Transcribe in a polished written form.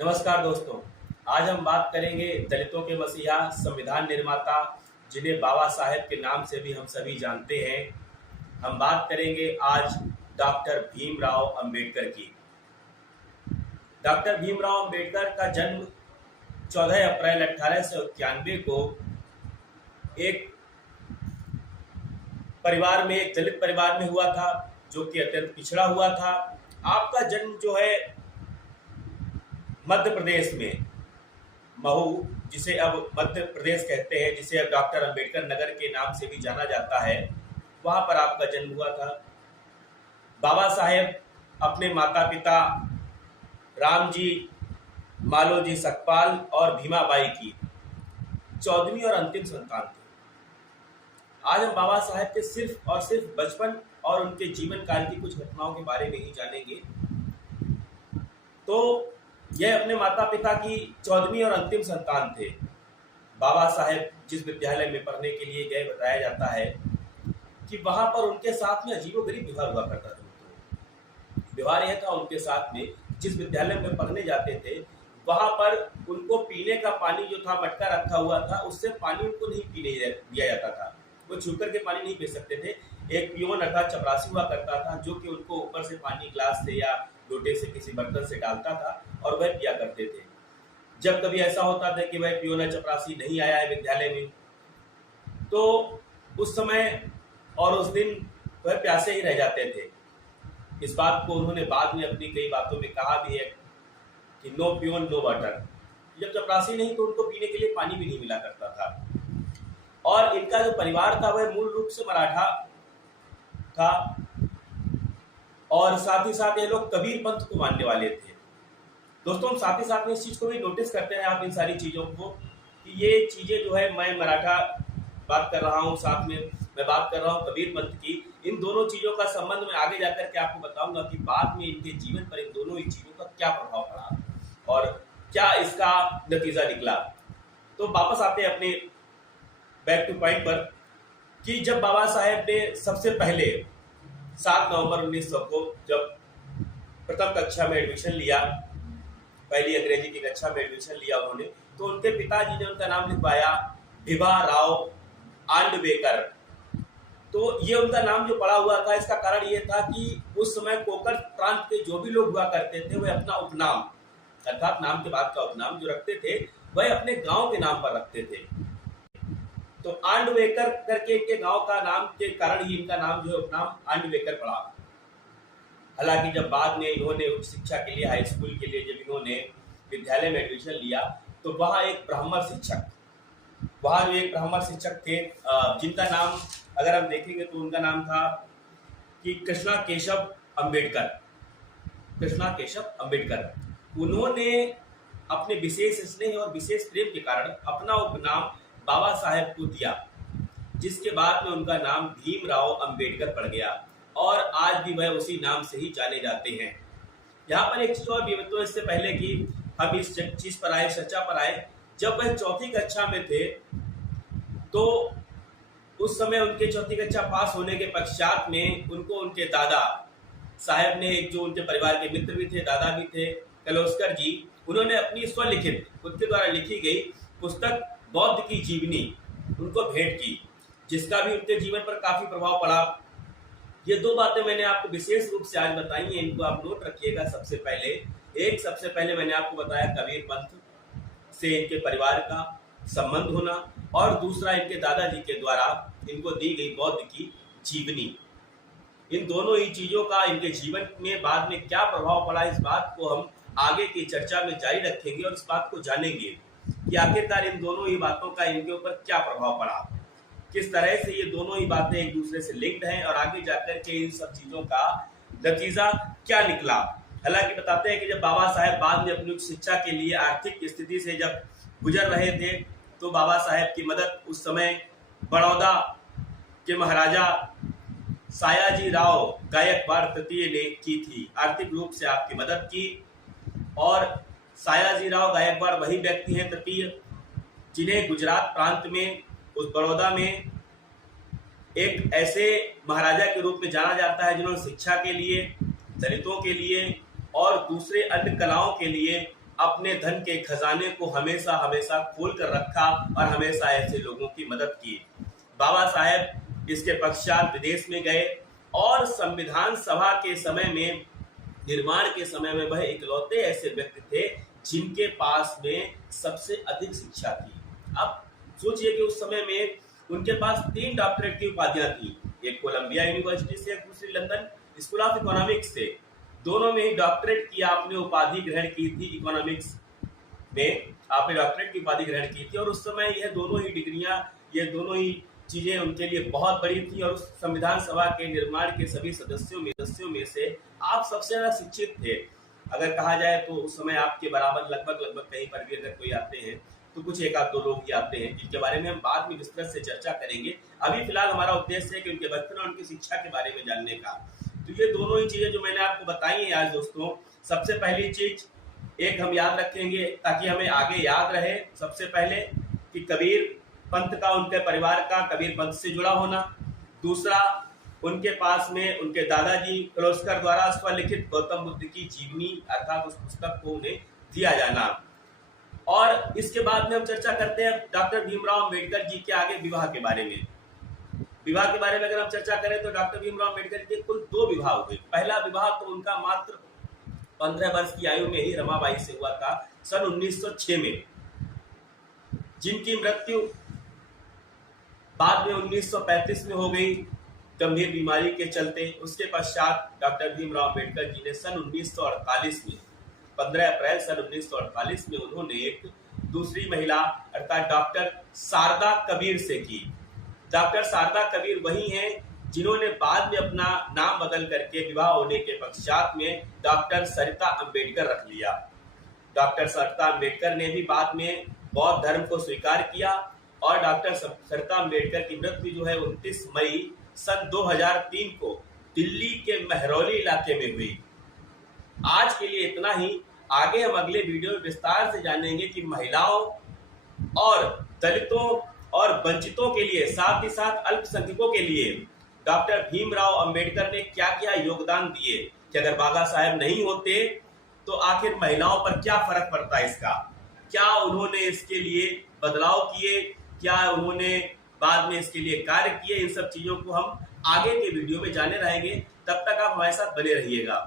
नमस्कार दोस्तों। आज हम बात करेंगे दलितों के मसीहा, संविधान निर्माता, जिन्हें बाबा साहेब के नाम से भी हम सभी जानते हैं। हम बात करेंगे आज डॉक्टर भीमराव अंबेडकर की। डॉक्टर भीमराव अंबेडकर का जन्म 14 अप्रैल 1891 को एक परिवार में, एक दलित परिवार में हुआ था, जो कि अत्यंत पिछड़ा हुआ था। आपका जन्म जो है मध्य प्रदेश में महू, जिसे अब मध्य प्रदेश कहते हैं, जिसे अब डॉक्टर अंबेडकर नगर के नाम से भी जाना जाता है, वहां पर आपका जन्म हुआ था। बाबा साहेब अपने माता पिता रामजी, मालोजी सकपाल और भीमाबाई की 14वीं और अंतिम संतान थे। आज हम बाबा साहेब के सिर्फ और सिर्फ बचपन और उनके जीवन काल की कुछ घटनाओं के बारे में ही जानेंगे। तो यह अपने माता पिता की 14वीं और अंतिम संतान थे। बाबा साहेब जिस विद्यालय में पढ़ने के लिए गए, बताया जाता है कि वहां पर उनके साथ में अजीबोगरीब व्यवहार हुआ करता था। व्यवहार यह था उनके साथ में, जिस विद्यालय में पढ़ने जाते थे वहां पर उनको पीने का पानी जो था, मटका रखा हुआ था, उससे पानी उनको नहीं पीने दिया जाता था। वो छू करके पानी नहीं पी सकते थे। एक पियोन अर्थात चपरासी हुआ करता था, जो कि उनको ऊपर से पानी ग्लास से या लोटे से किसी बर्तन से डालता था और वह पिया करते थे। जब कभी ऐसा होता था कि वह पियोन चपरासी नहीं आया है विद्यालय में, तो उस समय और उस दिन वह प्यासे ही रह जाते थे। इस बात को उन्होंने बाद में अपनी कई बातों में कहा भी है कि नो पियोन नो वाटर। जब चपरासी नहीं तो उनको पीने के लिए पानी भी नहीं मिला करता था। और इनका जो परिवार था वह मूल रूप से मराठा था, और साथ ही साथ ये लोग कबीर पंथ को मानने वाले थे। दोस्तों, हम साथ ही साथ में इस चीज को भी नोटिस करते हैं आप इन सारी चीजों को, कि ये चीजें जो है, मैं मराठा बात कर रहा हूँ, साथ में मैं बात कर रहा हूँ कबीर पंथ की। इन दोनों चीजों का संबंध मैं आगे जाकर के आपको बताऊंगा कि बाद में इनके जीवन पर इन दोनों ही चीजों का क्या प्रभाव पड़ा और क्या इसका नतीजा निकला। तो वापस आते हैं अपने बैक टू पॉइंट पर, कि जब बाबा साहेब ने सबसे पहले 7 नवंबर 1900 को जब प्रथम कक्षा में एडमिशन लिया, पहली अंग्रेजी की कक्षा में एडमिशन लिया उन्होंने, तो उनके पिताजी ने उनका नाम लिखवाया भीमाराव आंबेडकर। तो ये उनका नाम जो पड़ा हुआ था, इसका कारण ये था कि उस समय कोंकण प्रांत के जो भी लोग हुआ करते थे, वे अपना उपनाम अर्थात नाम के बाद का उपनाम जो रखते थे, वह अपने गांव के नाम पर रखते थे। तो आंबेडकर करके इनके गांव का नाम के कारण ही इनका नाम जो है उपनाम आंबेडकर पड़ा। हालांकि जब बाद में इन्होंने उच्च शिक्षा के लिए, हाई स्कूल के लिए जब इन्होंने विद्यालय में एडमिशन लिया, तो वहाँ एक ब्राह्मण शिक्षक थे, जिनका नाम अगर हम देखेंगे तो उनका नाम था कि कृष्णा केशव अंबेडकर। उन्होंने अपने विशेष स्नेह और विशेष प्रेम के कारण अपना उपनाम बाबा साहेब को दिया, जिसके बाद में उनका नाम भीमराव अंबेडकर पड़ गया और आज भी वह उसी नाम से ही जाने जाते हैं। यहाँ पर एक चीज और भी, तो इससे पहले कि हम इस चीज पर आए, चर्चा पर आए, जब वह 4वीं कक्षा में थे, तो उस समय उनके 4वीं कक्षा पास होने के पश्चात में उनको उनके दादा साहेब ने, एक जो उनके परिवार के मित्र भी थे, दादा भी थे, कलोस्कर जी, उन्होंने अपनी स्वलिखित, उनके द्वारा लिखी गई पुस्तक बौद्ध की जीवनी उनको भेंट की, जिसका भी उनके जीवन पर काफी प्रभाव पड़ा। ये 2 बातें मैंने आपको विशेष रूप से आज बताई हैं, इनको आप नोट रखिएगा। सबसे पहले मैंने आपको बताया कबीर पंथ से इनके परिवार का संबंध होना, और दूसरा इनके दादाजी के द्वारा इनको दी गई बौद्ध की जीवनी। इन दोनों ही चीजों का इनके जीवन में बाद में क्या प्रभाव पड़ा, इस बात को हम आगे की चर्चा में जारी रखेंगे और इस बात को जानेंगे कि आखिरकार इन दोनों ही बातों का इनके ऊपर क्या प्रभाव पड़ा, किस तरह से ये दोनों ही बातें एक दूसरे से लिंक्ड हैं और आगे जाकर के इन सब चीजों का नतीजा क्या निकला। हालांकि बताते हैं कि जब बाबा साहेब बाद में अपनी शिक्षा के लिए आर्थिक स्थिति से जब गुजर रहे थे, तो बाबा साहेब की मदद उस समय बड़ौदा के महाराजा सयाजी राव गायकवाड़ तृतीय ने की थी, आर्थिक रूप से आपकी मदद की। और सयाजी राव गायकवाड़ वही व्यक्ति हैं तृतीय, जिन्हें गुजरात प्रांत में, उस बड़ौदा में एक ऐसे महाराजा के रूप में जाना जाता है जिन्होंने शिक्षा के लिए, दलितों के लिए और दूसरे अन्य कलाओं के लिए अपने धन के खजाने को हमेशा हमेशा खोल कर रखा और हमेशा ऐसे लोगों की मदद की। बाबा साहेब इसके पश्चात विदेश में गए और संविधान सभा के समय में, निर्माण के समय में वह इकलौते ऐसे व्यक्ति थे जिनके पास में सबसे अधिक शिक्षा थी। अब सोचिए कि उस समय में उनके पास 3 डॉक्टरेट की उपाधियां थी, एक कोलंबिया यूनिवर्सिटी से, दूसरी लंदन स्कूल ऑफ इकोनॉमिक्स से। दोनों में ही डॉक्टरेट की आपने उपाधि ग्रहण की थी। इकोनॉमिक्स में आपने डॉक्टरेट की उपाधि ग्रहण की थी और उस समय यह दोनों ही डिग्रियां, ये दोनों ही चीजें उनके लिए बहुत बड़ी थी। और उस संविधान सभा के निर्माण के सभी सदस्यों में से आप सबसे ज्यादा शिक्षित थे। अगर कहा जाए तो उस समय आपके बराबर लगभग कहीं पर भी अगर कोई आते हैं तो कुछ एक आध दो लोग ही आते हैं, जिनके बारे में हम बाद में विस्तृत से चर्चा करेंगे। अभी फिलहाल हमारा उद्देश्य है कि उनके बचपन और उनकी शिक्षा के बारे में जानने का। तो ये दोनों ही चीजें जो मैंने आपको बताई हैं आज दोस्तों, सबसे पहली चीज एक हम याद रखेंगे ताकि हमें आगे याद रहे, सबसे पहले कि कबीर पंथ का, उनके परिवार का कबीर पंथ से जुड़ा होना। दूसरा, उनके पास में उनके दादाजी किर्लोस्कर द्वारा स्वलिखित गौतम बुद्ध की जीवनी अर्थात उस पुस्तक को उन्हें दिया जाना। और इसके बाद में हम चर्चा करते हैं डॉक्टर भीमराव अंबेडकर जी के आगे विवाह के बारे में। विवाह के बारे में अगर हम चर्चा करें तो डॉक्टर भीमराव अंबेडकर जी के कुल 2 विवाह हुए। पहला विवाह तो उनका मात्र 15 वर्ष की आयु में ही रमाबाई से हुआ था सन 1906 में, जिनकी मृत्यु बाद में 1935 में हो गई गंभीर बीमारी के चलते। उसके पश्चात डॉक्टर भीमराव अंबेडकर जी ने सन 1948 में 15 अप्रैल सन 1948 में उन्होंने एक दूसरी महिला अर्थात डॉक्टर शारदा कबीर से की। डॉक्टर शारदा कबीर वही हैं जिन्होंने बाद में अपना नाम बदल करके विवाह होने के पश्चात में डॉक्टर सरिता अंबेडकर रख लिया। डॉक्टर सरिता अंबेडकर ने भी बाद में बौद्ध धर्म को स्वीकार किया और डॉक्टर सरिता अंबेडकर की मृत्यु जो है 29 मई सन 2003 को दिल्ली के महरौली इलाके में हुई। आज के लिए इतना ही। आगे हम अगले वीडियो में विस्तार से जानेंगे कि महिलाओं और दलितों और वंचितों के लिए, साथ ही साथ अल्पसंख्यकों के लिए डॉक्टर भीमराव अंबेडकर ने क्या क्या योगदान दिए, कि अगर बाबा साहेब नहीं होते तो आखिर महिलाओं पर क्या फर्क पड़ता है इसका, क्या उन्होंने इसके लिए बदलाव किए, क्या उन्होंने बाद में इसके लिए कार्य किए। इन सब चीजों को हम आगे के वीडियो में जाने रहेंगे। तब तक आप हमारे साथ बने रहिएगा।